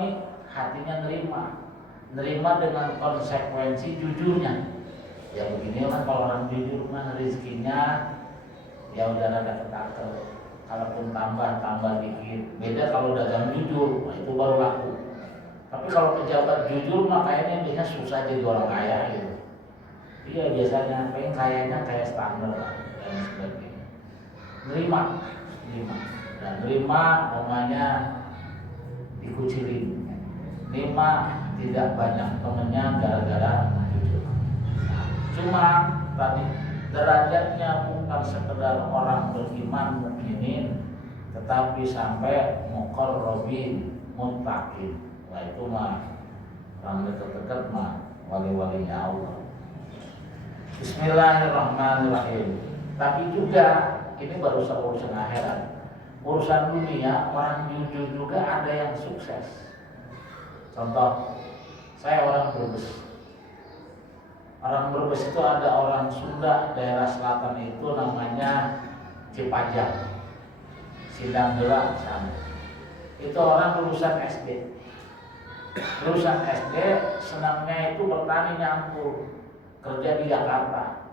nih hatinya nerima dengan konsekuensi jujurnya. Ya begini kan kalau orang jujur mah rezekinya ya udah rada ketaker. Kalaupun tambah dikit. Beda kalau dagang jujur, nah itu baru laku. Tapi kalau pejabat jujur mah kayaknya dia susah jadi orang kaya gitu. Iya biasanya pengen kayaknya kayak standar lah dan sebagainya. Nerima dan nerima namanya dikucilin. Nerima tidak banyak temennya gara-gara jujur. Cuma tadi derajatnya bukan sekedar orang beriman mukminin, tetapi sampai muqarrabin muttaqin. Wah itu mah orang dekat-dekat mah wali-walinya Allah. Bismillahirrahmanirrahim. Tapi juga ini baru urusan akhirat. Urusan dunia orang jujur juga ada yang sukses. Contoh, saya orang Brebes. Orang Brebes itu ada orang Sunda daerah selatan itu namanya Cipajang, Sidang-Dela sana. Itu orang lulusan SD. Lulusan SD senangnya itu bertani nyampur, kerja di Jakarta.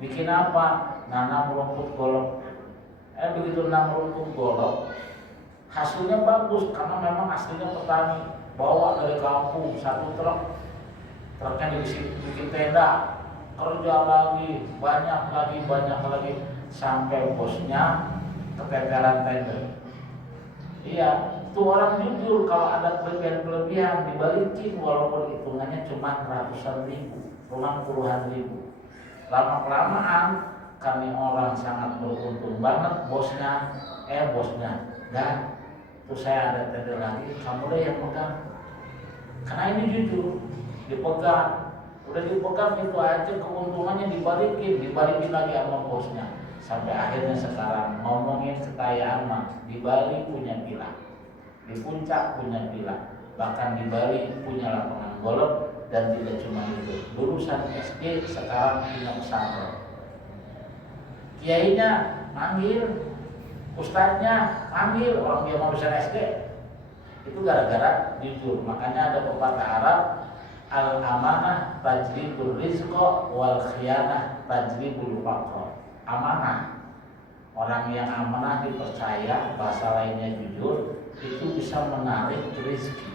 Bikin apa? Nanam rumput golok. Begitu nanam rumput golok, hasilnya bagus karena memang aslinya petani. Bawa dari kampung satu truknya bikin tenda, kerja lagi, banyak lagi sampai bosnya keteteran tenda. Iya, itu orang jujur kalau ada kelebihan dibalikin walaupun hitungannya cuma ratusan ribu, puluhan ribu. Lama-kelamaan kami orang sangat beruntung banget bosnya, dan itu saya ada tender lagi, kamu deh yang pegang. Karena ini jujur, dipegang, udah dipegang itu aja keuntungannya dibalikin lagi sama bosnya. Sampai akhirnya sekarang ngomongin kekayaan mah di Bali punya villa, di Puncak punya villa, bahkan di Bali punya lapangan golf, dan tidak cuma itu, lulusan SD sekarang punya pesantren. Kiainya manggil, ustadznya manggil, orang dia mau lulusan SD. Itu gara-gara jujur. Makanya ada pepatah Arab, al-amanah tajlibul rizqa wal khiyanah tajlibul faqr. Amanah, orang yang amanah dipercaya, bahasa lainnya jujur, itu bisa menarik rezeki.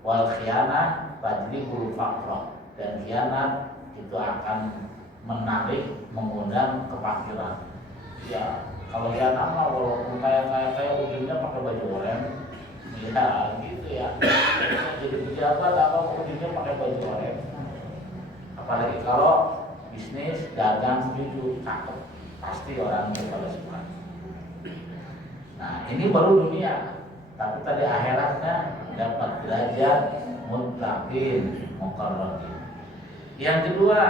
Wal khiyanah tajlibul faqr, dan khianat itu akan menarik, mengundang kefakiran. Ya, kalau khianat mah walaupun kaya ujungnya pakai baju oranye, ya gitu ya. Jadi pejabat apa ujungnya pakai baju oranye. Apalagi kalau bisnis, dagang, jujur, cakep, pasti orang pada suka. Nah ini baru dunia, tapi tadi akhiratnya dapat derajat muttaqin, muqarrabin. Yang kedua,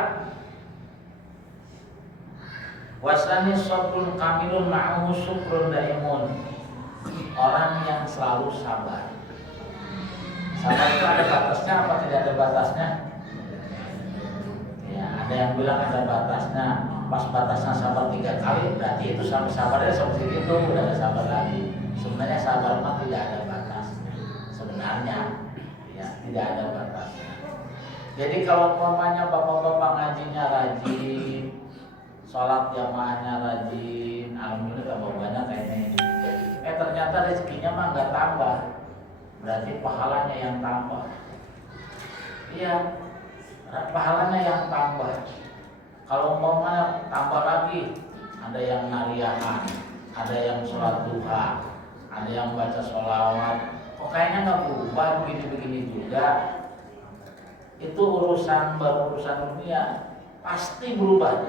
wasani sabrun kamilun ma'ahu syukrun daimun. Orang yang selalu sabar. Sabar itu ada batasnya apa tidak ada batasnya? Ya, ada yang bilang ada batasnya. Pas batasnya sabar 3 kali, berarti itu sampai sabarnya sampai segitu, udah ada sabar lagi. Sebenarnya sabar mah tidak ada batasnya. Sebenarnya, ya tidak ada batasnya. Jadi kalau umpamanya bapak-bapak ngajinya rajin, sholat jamaahnya rajin, alhamdulillah tambah banyak kayaknya ini. Ternyata rezekinya mah nggak tambah, berarti pahalanya yang tambah. Iya, pahalanya yang tambah. Kalau umpamanya tambah lagi, ada yang nariyahan, ada yang sholat duha, ada yang baca sholawat. Kok kayaknya nggak berubah begini-begini juga? Itu urusan dunia pasti berubah.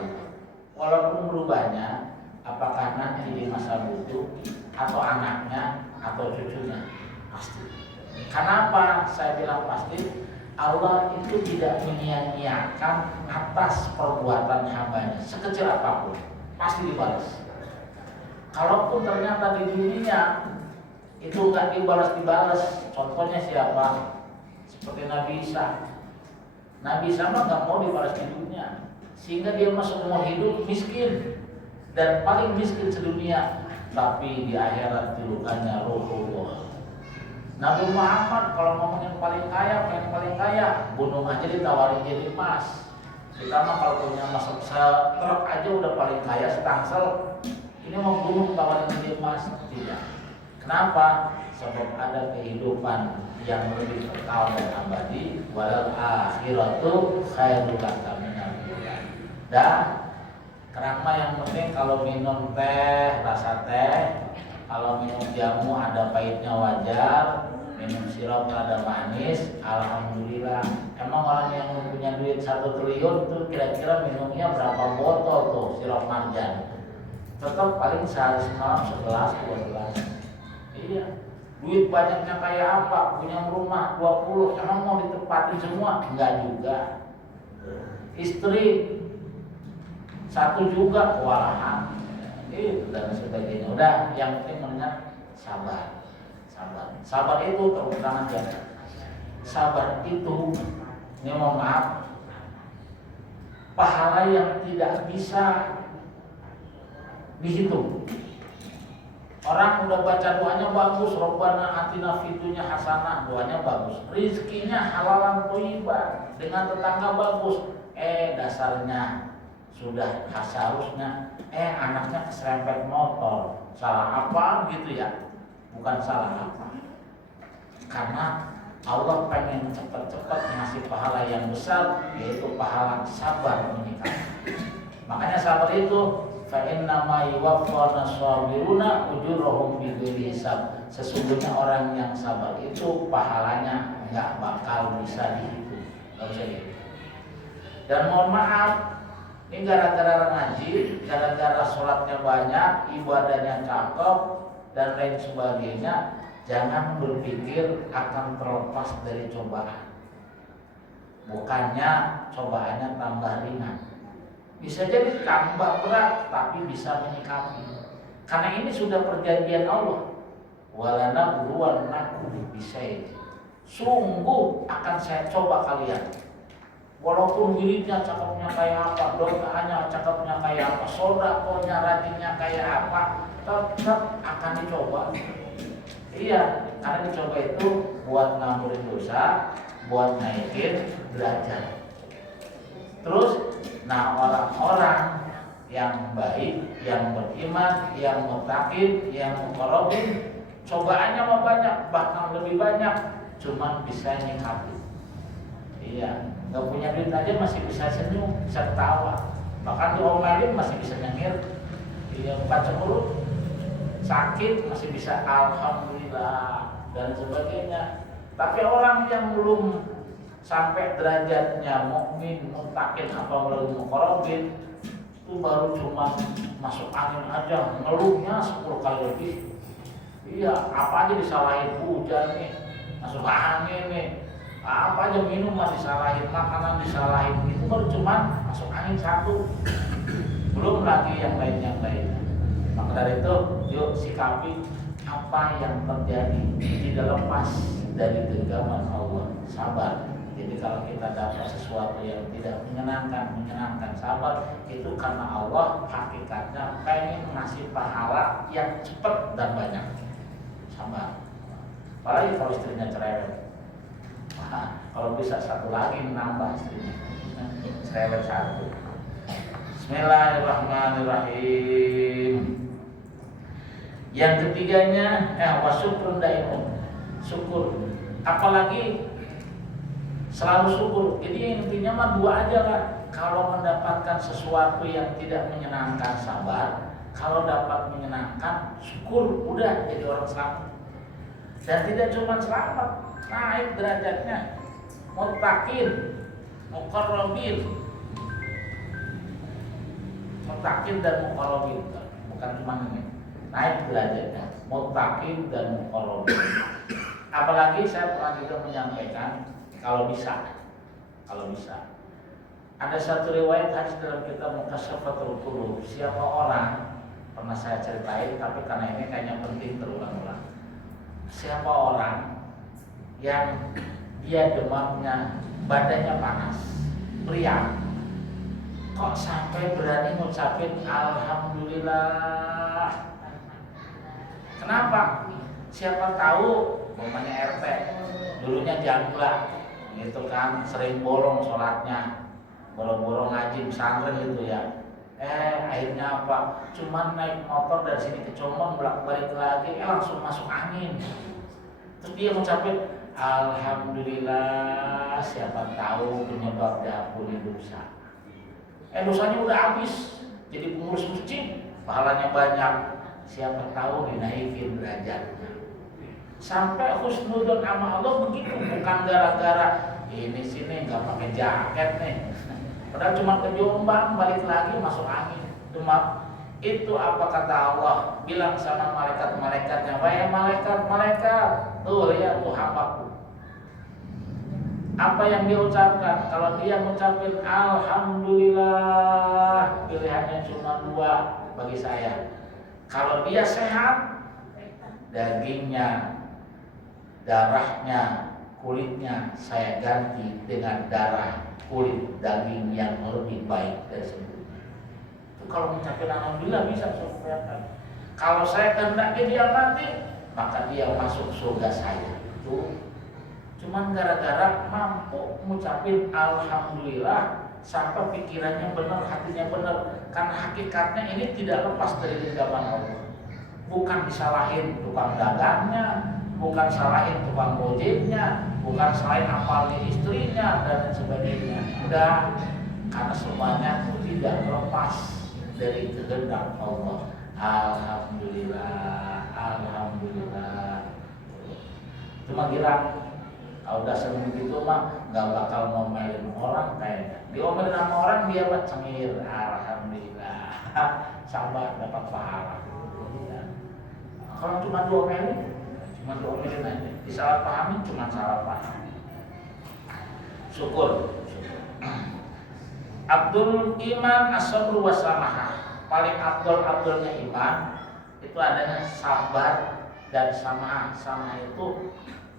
Walaupun berubahnya, apakah nanti di masa butuh atau anaknya atau cucunya, pasti. Kenapa saya bilang pasti? Allah itu tidak menyia-nyiakan atas perbuatan hambanya sekecil apapun, pasti dibalas. Kalaupun ternyata di dunia itu nggak dibalas, contohnya siapa? Seperti Nabi Isa. Nabi Isa mah nggak mau dibalas di dunia, sehingga dia masuk umur hidup miskin dan paling miskin sedunia. Tapi di akhirat julukannya Ruhullah. Nabi Muhammad kalau ngomongin paling kaya, gunung aja ditawarin jadi emas. Kita mah kalau punya emas truk aja udah paling kaya setangsel. Ini mau gunung tawarin jadi emas, tidak. Kenapa? Sebab ada kehidupan yang lebih kekal dan abadi. Walal akhiratu khairul laka minal ula. Dan kerama yang penting kalau minum teh rasa teh, kalau minum jamu ada pahitnya wajar, minum sirup ada manis, alhamdulillah. Emang orang yang punya duit 1 triliun tuh kira-kira minumnya berapa botol tuh sirup marjan? Tetap paling sehari semalam 11, 12. Iya. Duit banyaknya kayak apa? Punya rumah 20, emang mau ditempatin semua? Enggak juga. Istri 1 juga kewalahan. Itu dan sebagainya. Udah, yang penting mendengar sabar. Sabar itu terutama jaga. Sabar itu, ini mohon maaf, pahala yang tidak bisa dihitung. Orang udah baca doanya bagus, Rabbana atina fid dunya hasanah, doanya bagus. Rizkinya halalan thayyibah, dengan tetangga bagus. Dasarnya sudah seharusnya anaknya keserempet motor. Salah apa gitu ya? Bukan salah apa. Karena Allah pengen cepat-cepat ngasih pahala yang besar, yaitu pahala sabar menyikapi. Makanya sabar itu fa inna ma yuwaffana sabiruna ujurahum bighairi hisab. Sesungguhnya orang yang sabar itu pahalanya enggak bakal bisa dihitung. Enggak bisa dihitung. Dan mohon maaf, ini gara-gara ngaji, gara-gara sholatnya banyak, ibadahnya cakep dan lain sebagainya, jangan berpikir akan terlepas dari cobaan. Bukannya cobaannya tambah ringan, bisa jadi tambah berat, tapi bisa menyikapi. Karena ini sudah perjanjian Allah. Walana buruanakum bisyai. Sungguh akan saya coba kalian. Walaupun wiridnya cakepnya kayak apa, doaannya cakepnya kayak apa, sodakohnya rajinnya kayak apa, tetap akan dicoba. Iya, karena dicoba itu buat ngampunin dosa, buat naikin derajat. Terus, nah orang-orang yang baik, yang beriman, yang muttaqin, yang muqarrabin, cobaannya mah banyak, bahkan lebih banyak, cuman bisa nyikapi. Iya, nggak punya duit aja masih bisa senyum, bisa ketawa, bahkan diomelin masih bisa nyengir. Iya, baca mulut, sakit masih bisa alhamdulillah dan sebagainya. Tapi orang yang belum sampai derajatnya mukmin, muttaqin apa belum muqarrabin, itu baru cuma masuk angin aja, ngeluhnya 10 kali lebih. Iya, apa aja disalahin, hujan nih, masuk angin nih, apa aja minuman disalahin, makanan disalahin, itu baru cuma masuk angin 1, belum lagi yang lain. Maka dari itu, yuk sikapi apa yang terjadi, tidak lepas dari genggaman Allah, sabar. Jadi kalau kita dapat sesuatu yang tidak menyenangkan, sabar, itu karena Allah hakikatnya pengen ngasih pahala yang cepat dan banyak. Sabar. Apalagi kalau istrinya cerewet. Kalau bisa 1 lagi nambah istrinya, cerewet 1. Bismillahirrahmanirrahim. Yang ketiganya, wasyukrun daimun, syukur. Apalagi selalu syukur. Jadi intinya mah 2 aja lah. Kalau mendapatkan sesuatu yang tidak menyenangkan, sabar. Kalau dapat menyenangkan, syukur. Udah jadi orang selamat. Dan tidak cuma selamat, naik derajatnya. Muttaqin, muqarrabin. Muttaqin dan muqarrabin, bukan cuma ini. Naik derajatnya, muttaqin dan muqarrabin. Apalagi saya pernah juga menyampaikan, kalau bisa, ada satu riwayat hadis dalam kitab Mukasyafatul Qulub. Siapa orang, pernah saya ceritain, tapi karena ini kayaknya penting terulang-ulang. Siapa orang yang dia demamnya, badannya panas, pria, kok sampai berani ngucapin alhamdulillah? Kenapa? Siapa tahu umpamanya RT dulunya jambla gitu kan, sering bolong sholatnya, bolong-bolong ngaji pesantren gitu ya. Akhirnya apa? Cuman naik motor dari sini ke Combang bolak-balik lagi, langsung masuk angin. Terus dia ngucapin, alhamdulillah, siapa tahu penyebab diampuni dosa. Dosanya udah habis, jadi pengurus masjid, pahalanya banyak. Siapa tahu dinaikin derajatnya. Sampai husnudzon sama Allah begitu, bukan gara-gara ini sini nggak pakai jaket nih. Padahal cuma ke Jombang, balik lagi masuk angin. Cuma itu apa kata Allah? Bilang sama malaikat-malaikatnya, wahai malaikat-malaikat, tuh lihat tuh hambaku. Apa yang dia ucapkan? Kalau dia mengucapin alhamdulillah, pilihannya cuma dua bagi saya. Kalau dia sehat, dagingnya, darahnya, kulitnya saya ganti dengan darah, kulit, daging yang lebih baik dari sebelumnya. Itu kalau mengucapkan alhamdulillah bisa saudara. Kalau saya kehendaki dia mati, maka dia masuk surga saya. Itu cuman gara-gara mampu mengucapin alhamdulillah sampai pikirannya benar, hatinya benar. Karena hakikatnya ini tidak lepas dari genggaman Allah. Bukan disalahin tukang dagangnya, bukan salahin tukang gojeknya, bukan salahin apalnya istrinya dan sebagainya. Udah, karena semuanya tidak lepas dari kehendak Allah. Alhamdulillah, alhamdulillah. Cuma bilang, kalau udah sering begitu mah nggak bakal ngomelin orang kayaknya. Diomelin sama orang dia mah cengir, alhamdulillah, sabar dapat pahala. Kalau cuma diomelin aja, disalahpahami cuma salah paham. Syukur. Abdul iman as-sabru was-samahah. Paling abdulnya iman itu adanya sabar dan samahah. Samahah itu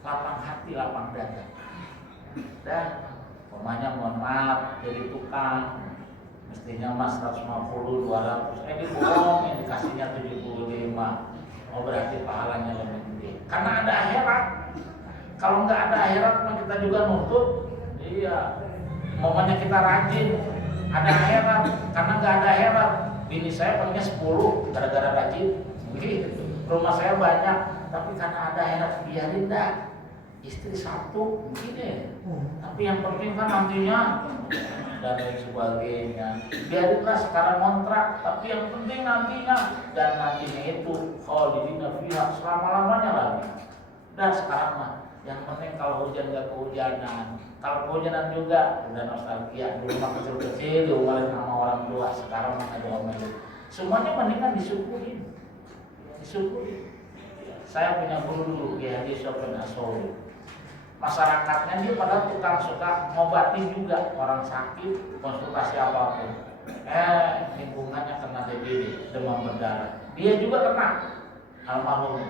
lapang hati, lapang dada. Dan pokoknya mohon maaf jadi tukang, mestinya mas 150, 200, dibohong yang dikasihnya 75. Oh berarti pahalanya lebih gede. Karena ada akhirat. Kalau nggak ada akhirat, kita juga nuntut. Iya. Momennya kita rajin, ada akhirat. Karena nggak ada akhirat, bini saya pengennya 10 gara-gara rajin. Begitu. Rumah saya banyak, tapi karena ada akhirat biarin dah. Istri satu, begini. Tapi yang penting kan nantinya dan lain sebagainya. Biarinlah sekarang kontrak, tapi yang penting nantinya dan nantinya itu khalidina fiha selama-lamanya lagi. Dan sekarang mah yang penting kalau hujan gak kehujanan. Kalau kehujanan juga udah nostalgia. Dulu mah kecil-kecil diomelin sama orang tua, sekarang mah ada omelin. Semuanya mendingan disyukurin. Disyukurin. Saya punya guru dulu Kiai Haji Sofyan Asowi. Masyarakatnya dia pada tukang suka ngobatin juga orang sakit, konsultasi apapun. Lingkungannya kena DBD, demam berdarah. Dia juga kena, almarhum.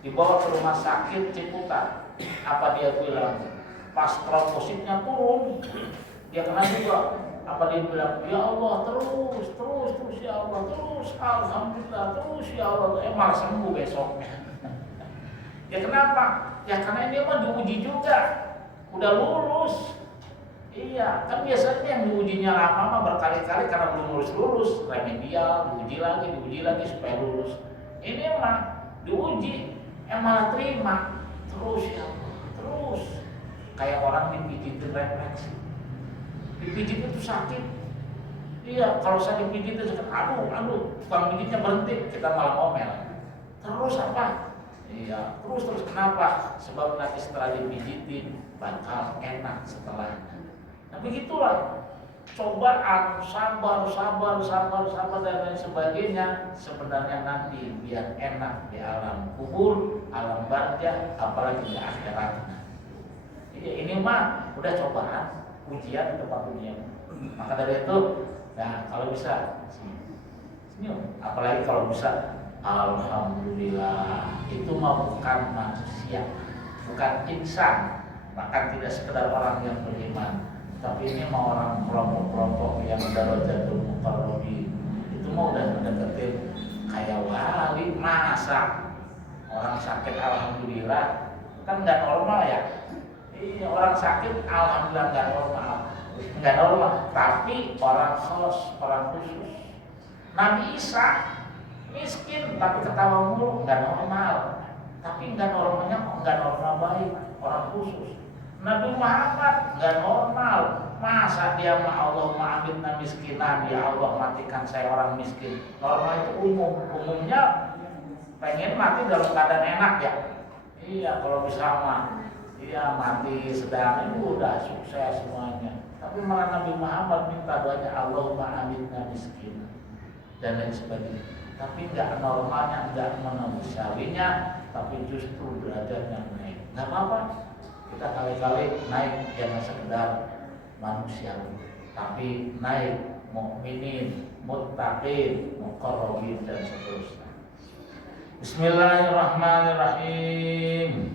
Dibawa ke rumah sakit Ciputat. Apa dia bilang? Pas trombositnya turun, dia kena juga. Apa dia bilang? Ya Allah, terus ya Allah, terus alhamdulillah, terus ya Allah. Malah sembuh besoknya. Ya kenapa? Ya karena dia mah diuji juga, udah lulus. Iya, kan biasanya yang diujinya lama mah berkali-kali karena belum lulus, remedial, diuji lagi supaya lulus. Ini mah diuji, malah terima, terus ya Allah, terus. Kayak orang dipijitin refleksi, dipijit itu sakit. Iya, kalau saya dipijit itu sakit, aduh, tukang pijitnya berhenti, kita malah ngomel. Terus apa? Iya, terus kenapa? Sebab nanti setelah dipijitin bakal enak setelahnya. Nah begitulah, cobaan, sabar dan lain sebagainya. Sebenarnya nanti biar enak di alam kubur, alam barzah, apalagi di akhirat. Iya, ini mah udah cobaan, ujian di tempat dunia. Maka dari itu, nah kalau bisa senyum, apalagi kalau bisa. Alhamdulillah, itu mah bukan manusia, bukan insan, bahkan tidak sekedar orang yang beriman, tapi ini mah orang kelompok-kelompok yang darajatul muqarrabin. Itu mah udah mendeketin kayak wali. Masa orang sakit alhamdulillah kan nggak normal ya. Iya, orang sakit alhamdulillah nggak normal, tapi orang khusus. Nabi Isa miskin tapi ketawa mulu, nggak normal. Tapi nggak normalnya nggak normal baik, orang khusus. Nabi Muhammad nggak normal. Masa dia Allahumma amitna miskinan, ya Allah matikan saya orang miskin. Normal itu umumnya pengen mati dalam keadaan enak ya. Iya, kalau bisa mah, iya mati sedang itu udah sukses semuanya. Tapi malah Nabi Muhammad minta doanya Allahumma amitna miskin dan lain sebagainya. Tapi nggak normalnya, nggak manusiawinya, tapi justru derajatnya naik. Nggak apa-apa, kita kali-kali naik jangan sekedar manusiawi, tapi naik mukminin, muttaqin, muqarrabin dan seterusnya. Bismillahirrahmanirrahim.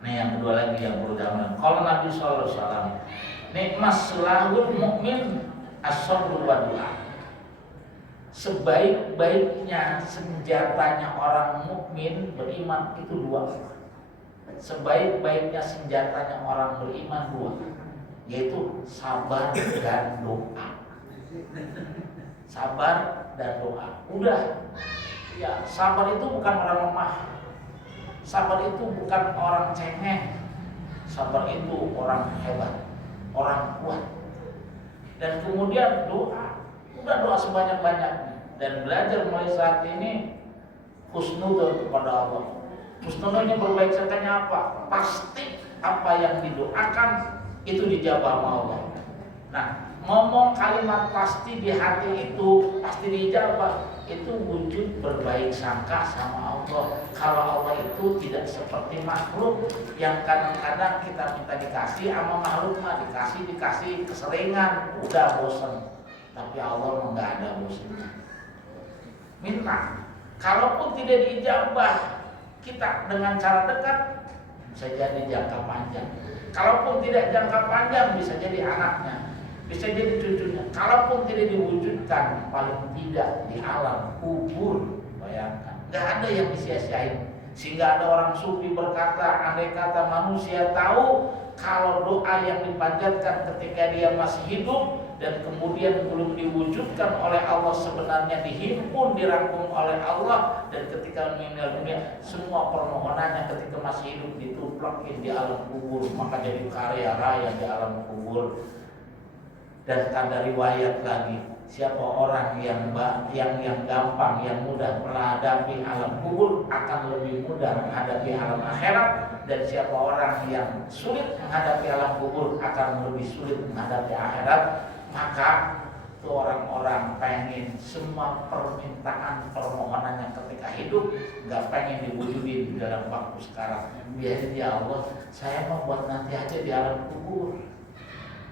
Nih yang kedua lagi yang perlu diamalkan. Kalau Nabi sallallahu alaihi wasallam, nikmat selahul mukmin as-sabr wa du'a. Sebaik-baiknya senjatanya orang mukmin beriman itu dua. Sebaik-baiknya senjatanya orang beriman dua, yaitu sabar dan doa. Sabar dan doa. Udah. Ya, sabar itu bukan orang lemah. Sabar itu bukan orang cengeng. Sabar itu orang hebat, orang kuat. Dan kemudian doa. Udah doa sebanyak-banyaknya dan belajar mulai saat ini husnudzon kepada Allah. Husnudzonnya berbaik sangkanya apa? Pasti apa yang didoakan itu dijawab sama Allah. Nah, ngomong kalimat pasti di hati itu pasti dijawab, itu wujud berbaik sangka sama Allah. Kalau Allah itu tidak seperti makhluk yang kadang-kadang kita minta dikasih sama makhluk mah dikasih keseringan udah bosan. Tapi Allah enggak ada bosannya. Minta, kalaupun tidak dijabah, kita dengan cara dekat bisa jadi jangka panjang. Kalaupun tidak jangka panjang bisa jadi anaknya, bisa jadi cucunya. Kalaupun tidak diwujudkan, paling tidak di alam kubur. Bayangkan, enggak ada yang disia-siain. Sehingga ada orang sufi berkata, andai kata manusia tahu kalau doa yang dipanjatkan ketika dia masih hidup dan kemudian belum diwujudkan oleh Allah sebenarnya dihimpun, dirangkum oleh Allah, dan ketika meninggal dunia semua permohonannya ketika masih hidup dituplakin di alam kubur, maka jadi karya raya di alam kubur. Dan ada riwayat lagi, siapa orang yang gampang, yang mudah menghadapi alam kubur akan lebih mudah menghadapi alam akhirat, dan siapa orang yang sulit menghadapi alam kubur akan lebih sulit menghadapi akhirat. Maka itu orang-orang pengen semua permintaan permohonannya ketika hidup nggak pengen diwujudin di dalam waktu sekarang. Biarin ya Allah, saya mau buat nanti aja di alam kubur.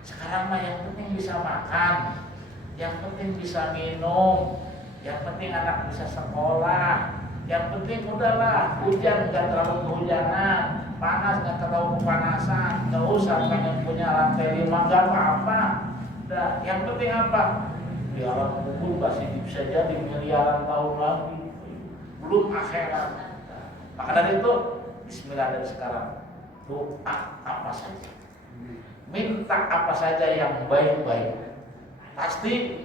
Sekarang mah yang penting bisa makan, yang penting bisa minum, yang penting anak bisa sekolah, yang penting udahlah hujan nggak terlalu kehujanan, panas nggak terlalu kepanasan, nggak usah pengen punya lantai 5, nggak apa-apa. Nah, yang penting apa? Di alam kubur masih bisa jadi miliaran tahun lagi, belum akhirat. Maka dari itu, Bismillah dari sekarang, doa apa saja, minta apa saja yang baik-baik. Pasti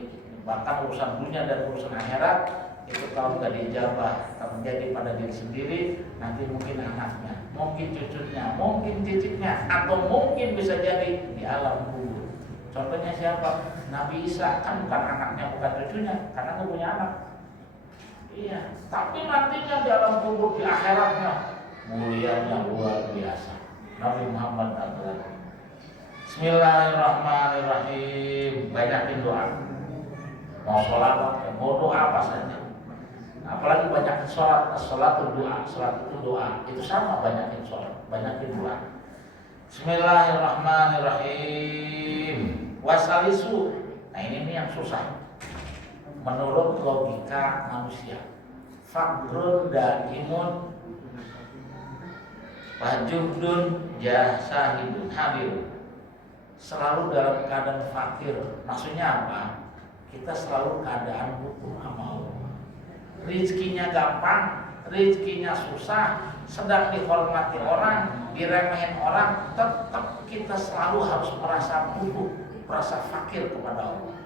bahkan urusan dunia dan urusan akhirat itu kalau nggak dijabah terjadi pada diri sendiri, nanti mungkin anaknya, mungkin cucunya, mungkin cicitnya, atau mungkin bisa jadi di alam kubur. Contohnya siapa? Nabi Isa, kan bukan anaknya, bukan cucunya, karena nggak punya anak. Iya, tapi nantinya di alam kubur, di akhiratnya mulianya luar biasa. Nabi Muhammad adalah. Bismillahirrahmanirrahim. Banyakin doa. Mau sholat, mau doa apa saja. Apalagi banyakin sholat. Sholat itu doa. Sholat itu doa. Itu sama, banyakin sholat, banyakin doa. Bismillahirrahmanirrahim. Wasalisu. Nah ini yang susah. Menurut logika manusia, fakrun dan imun, wajudun jasahidun hadir. Selalu dalam keadaan fakir. Maksudnya apa? Kita selalu keadaan butuh sama Allah. Rizkinya gampang, rizkinya susah, sedang dihormati orang, diremehin orang, tetap kita selalu harus merasa butuh, merasa fakir kepada Allah.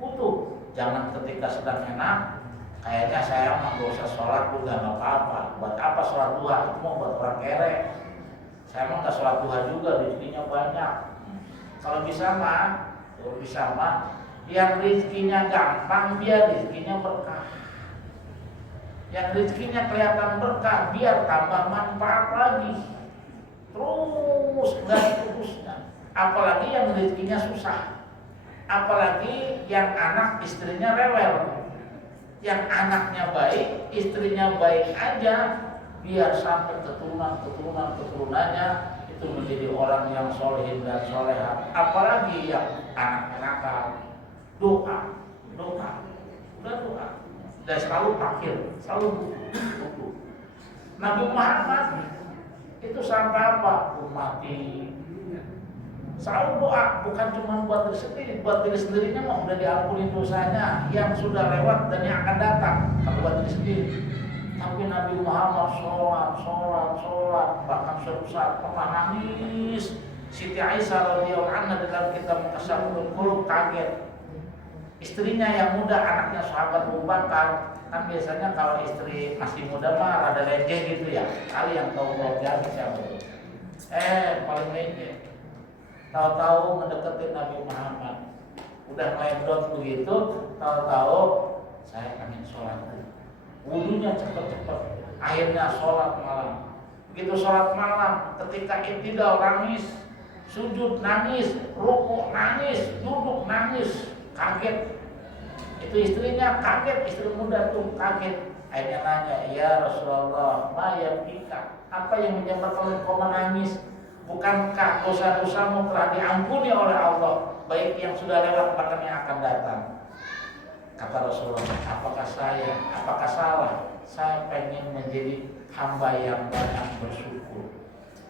Butuh. Jangan ketika sedang enak, kayaknya saya mah gak usah sholat juga gak apa-apa. Buat apa sholat duha? Itu mau buat orang kere. Saya mah gak sholat duha juga, rezekinya banyak. Kalau bisa mah, yang rezekinya gampang biar rezekinya berkah. Yang rezekinya kelihatan berkah biar tambah manfaat lagi. Terus nggak putusnya. Apalagi yang rezekinya susah. Apalagi yang anak istrinya rewel. Yang anaknya baik, istrinya baik aja, biar sampai keturunannya itu menjadi orang yang solehin dan soleha. Apalagi yang anaknya nakal, doa, udah doa, dan selalu fakir, selalu butuh. Nabi Muhammad itu sampai apa? Mati. Selalu doa, bukan cuma buat diri sendiri, buat diri sendirinya mah udah diampuni dosanya yang sudah lewat dan yang akan datang. Kalau buat diri sendiri, tapi Nabi Muhammad sholat, bahkan suatu saat pernah nangis. Siti Aisyah radhiyallahu anha dalam kitab Tasawwurul Qulub kaget. Istrinya yang muda, anaknya sahabat Abu Bakar, kan biasanya kalau istri masih muda mah rada lenjeh gitu ya. Kali yang tahu keluarga siapa? Paling lenjeh. Tahu-tahu mendeketin Nabi Muhammad, udah meledot begitu, tahu-tahu saya pengen sholat. Wudunya cepet-cepet, akhirnya sholat malam. Begitu sholat malam, ketika i'tidal nangis, sujud nangis, rukuk nangis, duduk nangis, kaget. Itu istrinya kaget, istri muda tuh kaget. Akhirnya nanya, ya Rasulullah, ma yabika, apa yang menyebabkan kau menangis? Bukankah dosa-dosamu telah diampuni oleh Allah, baik yang sudah lewat bahkan yang akan datang? Kata Rasulullah, apakah salah? Saya pengen menjadi hamba yang banyak bersyukur.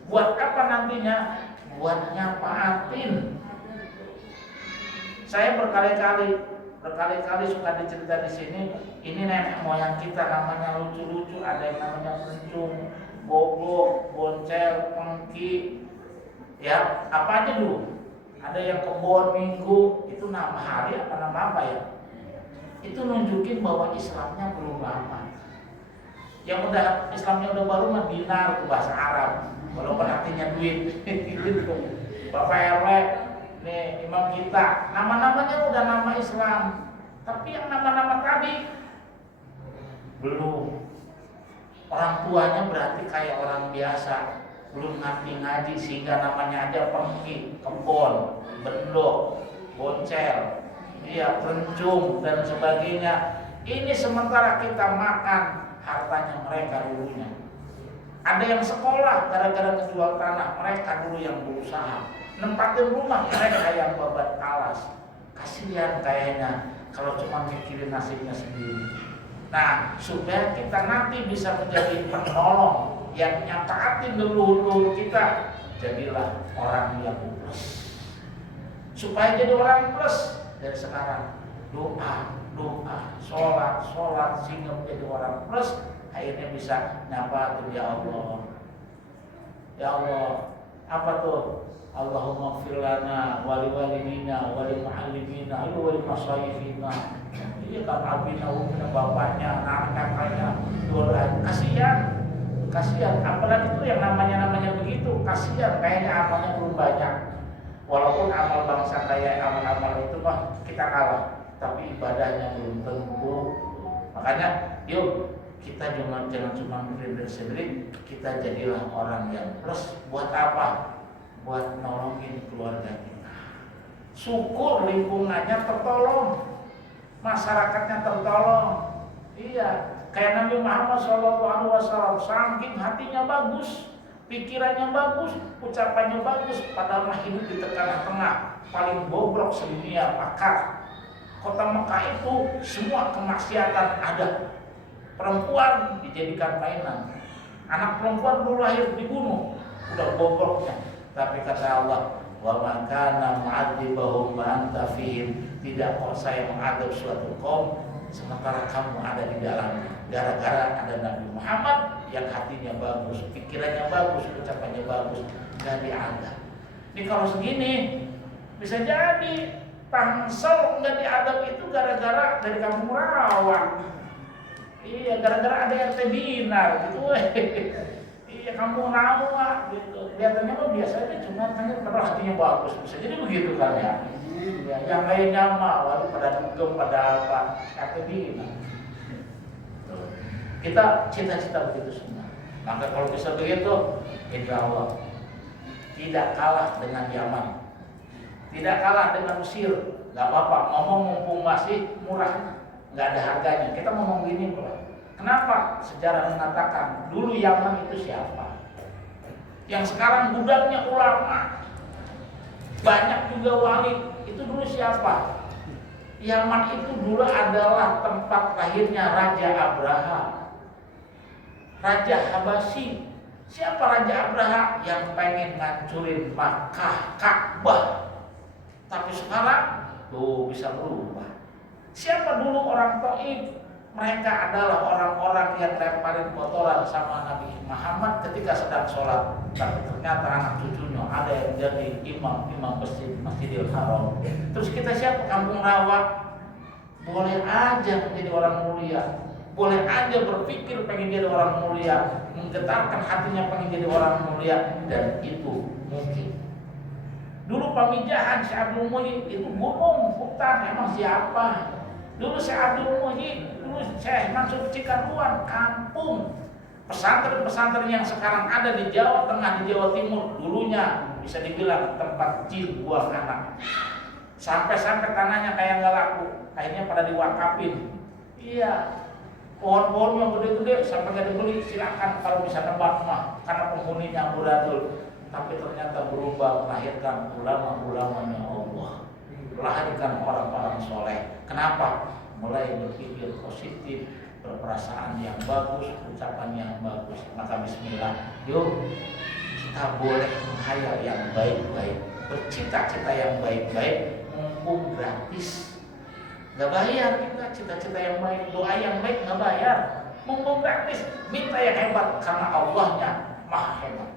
Buat apa nantinya? Buat nyapaatin. Saya berkali-kali suka dicerita di sini. Ini nenek moyang kita namanya lucu-lucu, ada yang namanya pencung, bogok, boncel, pengki, ya apa aja dulu. Ada yang kebon minggu, itu nama hari apa nama apa ya? Itu nunjukin bahwa Islamnya belum lama. Yang udah Islamnya udah baru mah dinar itu bahasa Arab, walaupun artinya duit. Bapak RW, nih imam kita, nama-namanya udah nama Islam, tapi yang nama-nama tadi belum. Orang tuanya berarti kayak orang biasa, belum ngerti ngaji sehingga namanya aja pengki, kebon, bendok, boncel, perencung dan sebagainya. Ini sementara kita makan hartanya mereka dulunya. Ada yang sekolah gara-gara menjual tanah, mereka dulu yang berusaha. Nempatin rumah, mereka yang babat alas. Kasihan kayaknya kalau cuma mikirin nasibnya sendiri. Nah, supaya kita nanti bisa menjadi penolong yang nyapaatin leluhur kita, jadilah orang yang plus. Supaya jadi orang plus dari sekarang, doa, sholat sehingga menjadi orang plus, akhirnya bisa nyapaatin, ya Allah, apa tuh? Allahumma ighfir lana wa li walidina wa lil muallimina wa lil masyaykhina. Iya kan abina umumnya bapaknya, anak-anaknya, doa. Kasihan. Apalagi itu yang namanya begitu, kasihan. Kayaknya amalnya belum banyak. Walaupun amal bangsa kayak amal-amal itu mah kita kalah, tapi ibadahnya belum tentu. Makanya yuk kita jangan cuma mikirin diri sendiri, kita jadilah orang yang plus. Buat apa? Buat nolongin keluarga kita. Syukur lingkungannya tertolong, masyarakatnya tertolong. Iya, kayak Nabi Muhammad SAW, saking hatinya bagus, pikirannya bagus, ucapannya bagus, padahal hidup di tengah-tengah paling bobrok sedunia Makkah. Kota Mekah itu semua kemaksiatan ada. Perempuan dijadikan mainan. Anak perempuan dulu lahir dibunuh, udah bobroknya. Tapi kata Allah, wa ma kana mu'adzibahum wa anta fihim, tidak kok saya mengadab suatu kaum sementara kamu ada di dalamnya. Gara-gara ada Nabi Muhammad yang hatinya bagus, pikirannya bagus, ucapannya bagus, nggak diadab. Ini kalau segini bisa jadi Tangsel nggak diadab itu gara-gara dari kampung rawa. Iya, gara-gara ada RT Binar gitu. Iya, kampung rawa gitu. Kelihatannya mah biasanya cuma karena hatinya bagus. Bisa jadi begitu kan ya. Ya, yang lainnya mah lalu pada dugem pada apa RT Binar. Kita cita-cita begitu semua. Maka kalau bisa begitu, insya Allah tidak kalah dengan Yaman, tidak kalah dengan Mesir. Gak apa-apa, ngomong mumpung masih murah, nggak ada harganya. Kita ngomong gini bro. Kenapa? Sejarah mengatakan dulu Yaman itu siapa? Yang sekarang gudangnya ulama, banyak juga wali. Itu dulu siapa? Yaman itu dulu adalah tempat lahirnya Raja Abraha, Raja Habasyi. Siapa Raja Abraha? Yang pengen ngancurin Makkah, Ka'bah. Tapi sekarang tuh bisa berubah. Siapa dulu orang Taif? Mereka adalah orang-orang yang lemparin kotoran sama Nabi Muhammad ketika sedang sholat. Tapi ternyata anak cucunya ada yang jadi imam Masjidil Haram. Terus kita siapa? Kampung rawa. Boleh aja menjadi orang mulia, boleh aja berpikir pengen jadi orang mulia, menggetarkan hatinya pengen jadi orang mulia, dan itu mungkin. Dulu Pamijahan Syekh Abdul Muhyi itu gunung, hutan, emang siapa? Dulu Syekh Abdul Muhyi, dulu Syekh Mansur Cikaruan, kampung. Pesantren-pesantren yang sekarang ada di Jawa Tengah, di Jawa Timur, dulunya bisa dibilang tempat jin buang anak. Sampai-sampai tanahnya kayak nggak laku, akhirnya pada diwakafin. Iya, pohon-pohonnya gede-gede sampai nggak dibeli, silakan kalau bisa nebak mah, karena penghuninya amburadul. Tapi ternyata berubah, melahirkan ulama-ulamanya Allah, melahirkan orang-orang soleh. Kenapa? Mulai berpikir positif, berperasaan yang bagus, ucapan yang bagus. Maka bismillah, yuk kita boleh menghayal yang baik-baik, bercita-cita yang baik-baik, mumpung gratis. Gak bayar kita cita-cita yang baik, doa yang baik gak bayar, mumpung gratis. Minta yang hebat karena Allahnya maha hebat.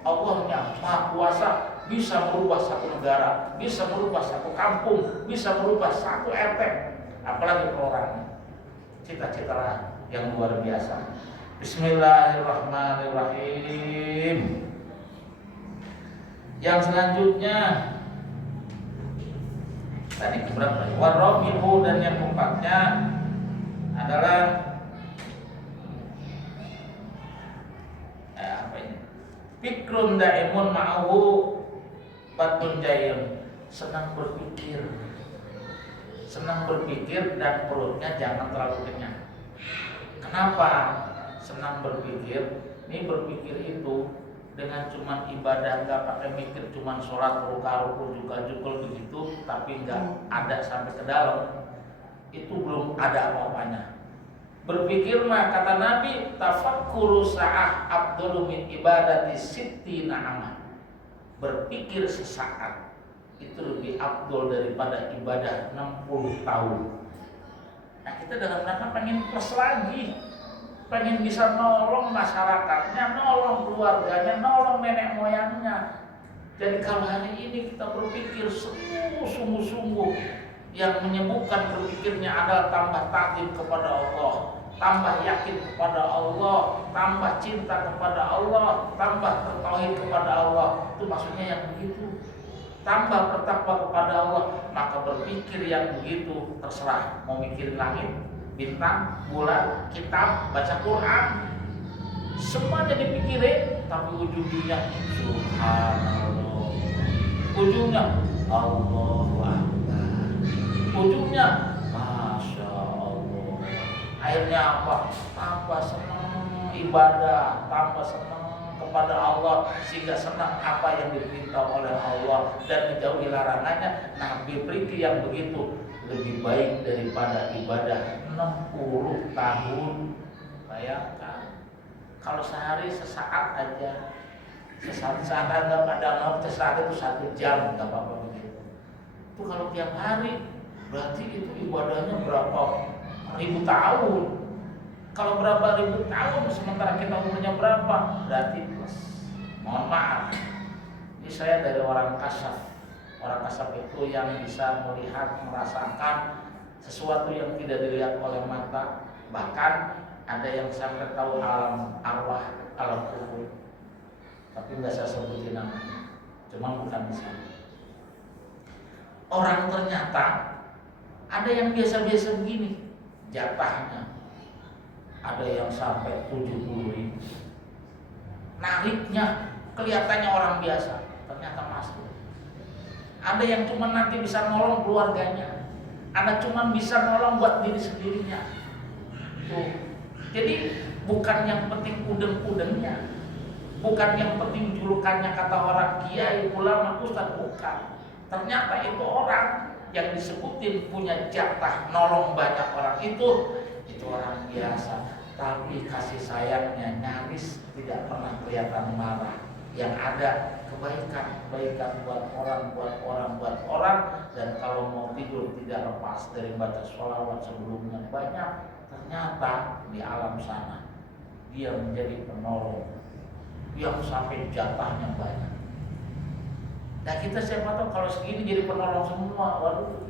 Allahnya maha kuasa, bisa merubah satu negara, bisa merubah satu kampung, bisa merubah satu RT, apalagi perorangan. Cita-cita yang luar biasa. Bismillahirrahmanirrahim. Yang selanjutnya tadi keberapa? Warabihu, dan yang keempatnya adalah apa ini? Fikrun daimun ma'ahu batun jayun. Senang berpikir dan perutnya jangan terlalu kenyang. Kenapa senang berpikir? Ini berpikir itu dengan cuman ibadah, nggak pakai mikir, cuman sholat ruku juga jukul begitu, tapi nggak ada sampai ke dalam, itu belum ada apa-apanya. Berpikir mah kata Nabi, tafakkuru sa'ah afdalu min ibadati sittina aman. Berpikir sesaat itu lebih afdal daripada ibadah 60 tahun. Nah, kita dalam rangka pengen plus lagi, pengen bisa nolong masyarakatnya, nolong keluarganya, nolong nenek moyangnya. Jadi kalau hari ini kita berpikir sungguh-sungguh, yang menyembuhkan berpikirnya adalah tambah takdim kepada Allah, tambah yakin kepada Allah, tambah cinta kepada Allah, tambah bertauhid kepada Allah. Itu maksudnya yang begitu. Tambah bertakwa kepada Allah, maka berpikir yang begitu terserah. Mau mikirin langit, bintang, bulan, kitab, baca Quran, semuanya dipikirin, tapi ujungnya subhanallah, ujungnya Allahu Akbar, ujungnya Masya Allah. Akhirnya apa? Tambah senang ibadah, tambah senang kepada Allah, sehingga senang apa yang diperintah oleh Allah dan menjauhi larangannya. Nah, berpikir yang begitu lebih baik daripada ibadah 60 tahun. Bayangkan kalau sehari sesaat aja, sesaat nggak ada, sesaat itu 1 jam nggak apa-apa begitu. Itu kalau tiap hari berarti itu ibadahnya berapa ribu tahun. Kalau berapa ribu tahun sementara kita umurnya berapa, berarti plus. Mohon maaf, ini saya dari orang kasaf. Orang kasaf itu yang bisa melihat, merasakan sesuatu yang tidak dilihat oleh mata. Bahkan ada yang sampai tahu alam arwah, alam kubur. Tapi nggak saya sebutin namanya. Cuma bukan di sana. Orang ternyata ada yang biasa-biasa begini jatahnya. Ada yang sampai 70 ribu. Nariknya kelihatannya orang biasa, ternyata masuk. Ada yang cuma nanti bisa nolong keluarganya, ada cuma bisa nolong buat diri sendirinya. Tuh. Jadi bukan yang penting udeng-udengnya, bukan yang penting julukannya kata orang kiai, ulama, ustaz, bukan. Ternyata itu orang yang disebutin punya jatah nolong banyak orang itu orang biasa. Tapi kasih sayangnya nyaris tidak pernah kelihatan marah. Yang ada kebaikan buat orang, dan kalau mau tidur tidak lepas dari baca sholawat sebelumnya banyak. Ternyata di alam sana dia menjadi penolong yang sampai jatahnya banyak. Dan kita siapa tahu kalau segini jadi penolong semua, waduh,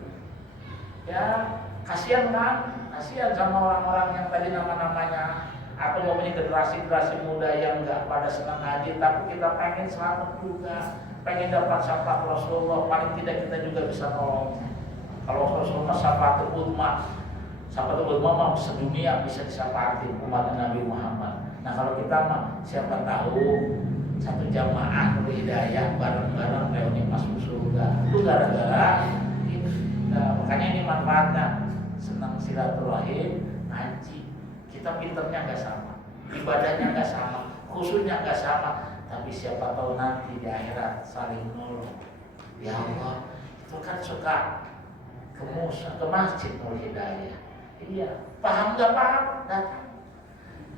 ya kasihan kan, kasihan sama orang-orang yang tadi nama-namanya, atau mau generasi muda yang nggak pada senang haji, tapi kita pengen selamat juga, pengen dapat syafaat Rasulullah. Paling tidak kita juga bisa nolong. Kalau Rasulullah syafaatul ummah mah sedunia bisa disyafaati umat Nabi Muhammad. Nah kalau kita mah siapa tahu satu jamaah berhidayah bareng-bareng reuni masuk surga. Itu gara-gara ini. Nah, makanya ini manfaatnya. Senang silaturahim, ngaji. Kita pinternya nggak sama, ibadahnya nggak sama, khususnya nggak sama, tapi siapa tahu nanti di akhirat saling nolong. Ya Allah, itu kan suka ke masjid mau hidayah. Iya, paham nggak paham? Datang.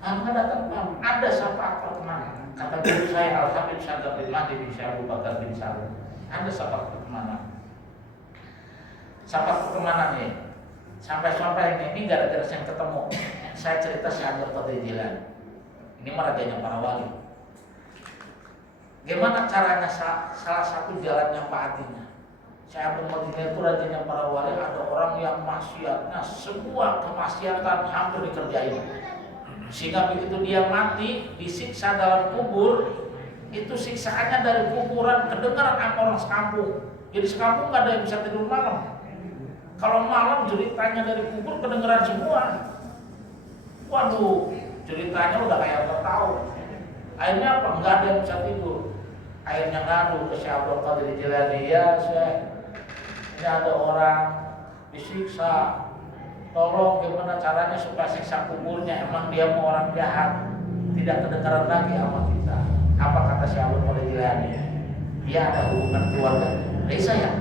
Paham nggak datang? Paham. Ada syafaat pertemanan. Kata guru saya Al-Habib Syadab bin Mahdi bin Syekh Abu Bakar bin Salim. Ada syafaat pertemanan. Syafaat pertemanan nih. Sampai ini gara-gara saya ketemu, saya cerita Syekh Abdul Qadir Jilani. Ini maraganya para wali. Gimana caranya salah satu jalannya Pak Adinya? Syekh Abdul Qadir itu rajanya para wali, ada orang yang maksiatnya semua kemaksiatan hampir dikerjain. Sehingga begitu dia mati, disiksa dalam kubur, itu siksaannya dari kuburan kedengaran sama orang sekampung. Jadi sekampung nggak ada yang bisa tidur malam. Kalau malam ceritanya dari kubur kedengeran semua. Waduh, ceritanya udah kayak tahu. Akhirnya apa? Enggak ada yang bisa tidur. Akhirnya ngadu ke Syekh Abdul Qadir Jilani, ya Syekh, ini ada orang disiksa. Tolong gimana caranya supaya siksa kuburnya? Emang dia mau orang jahat, tidak kedengaran lagi sama kita. Apa kata Syekh Abdul Qadir Jilani? Dia ada hubungan keluarga. Bisa ya?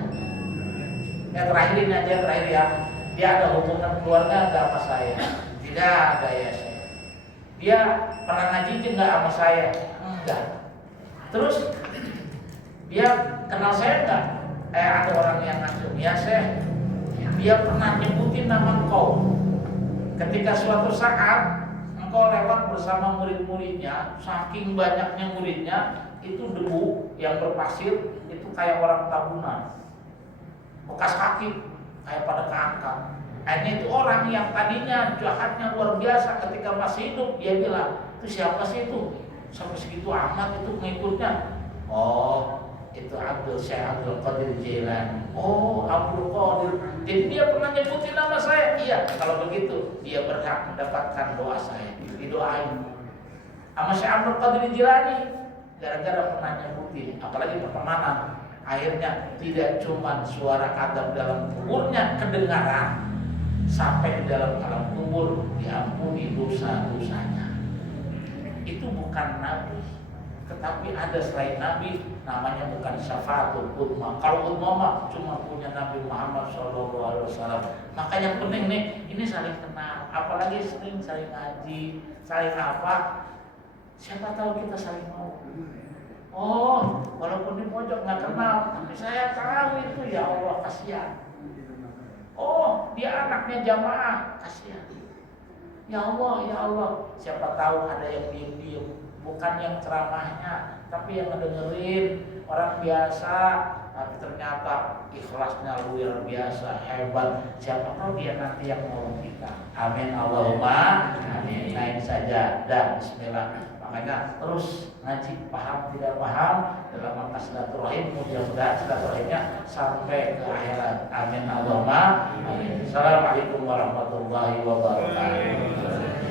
Terakhir ya. Dia ada hubungan keluarga enggak sama saya? Tidak ada ya Syekh. Dia pernah ngaji enggak sama saya? Enggak. Terus dia kenal saya enggak? Ada orang yang ngaji. Ya Syekh. Dia pernah nyebutin nama engkau. Ketika suatu saat engkau lewat bersama murid-muridnya, saking banyaknya muridnya, itu debu yang berpasir itu kayak orang tabunan. Bekas kaki kayak pada keangkat. Akhirnya itu orang yang tadinya jahatnya luar biasa ketika masih hidup, dia bilang, itu siapa sih itu? Sampai segitu amat itu pengikutnya. Oh, itu Syekh Abdul Qadir Jilani. Oh, Abdul Qadir. Jadi dia pernah nyebutin nama saya. Iya, kalau begitu dia berhak mendapatkan doa saya. Didoain. Sama Syekh Abdul Qadir Jilani gara-gara pernah nyebutin, apalagi pertemanan. Akhirnya tidak cuma suara adab dalam kuburnya kedengaran, sampai di dalam alam kubur diampuni dosa-dosanya. Itu bukan nabi, tetapi ada selain nabi, namanya bukan syafaatul ummah. Kalau ummah mah cuma punya Nabi Muhammad SAW. Maka yang penting nih, ini saling kenal, apalagi sering saling ngaji, saling apa. Siapa tahu kita saling mau. Oh, walaupun di pojok nggak kenal, tapi saya tahu itu, ya Allah, kasihan. Oh, dia anaknya jamaah, kasihan. Ya Allah, siapa tahu ada yang diem-diem, bukan yang ceramahnya, tapi yang ngedengerin orang biasa, tapi ternyata ikhlasnya luar biasa, hebat. Siapa tahu dia nanti yang nolong kita. Amin Allahumma amin. Nah ini saja, dan Bismillah. Makanya terus ngaji, paham tidak paham dalam rangka silaturahim, mudah-mudahan silaturahimnya sampai ke akhirat. Amin Allahumma amin. Assalamualaikum warahmatullahi wabarakatuh.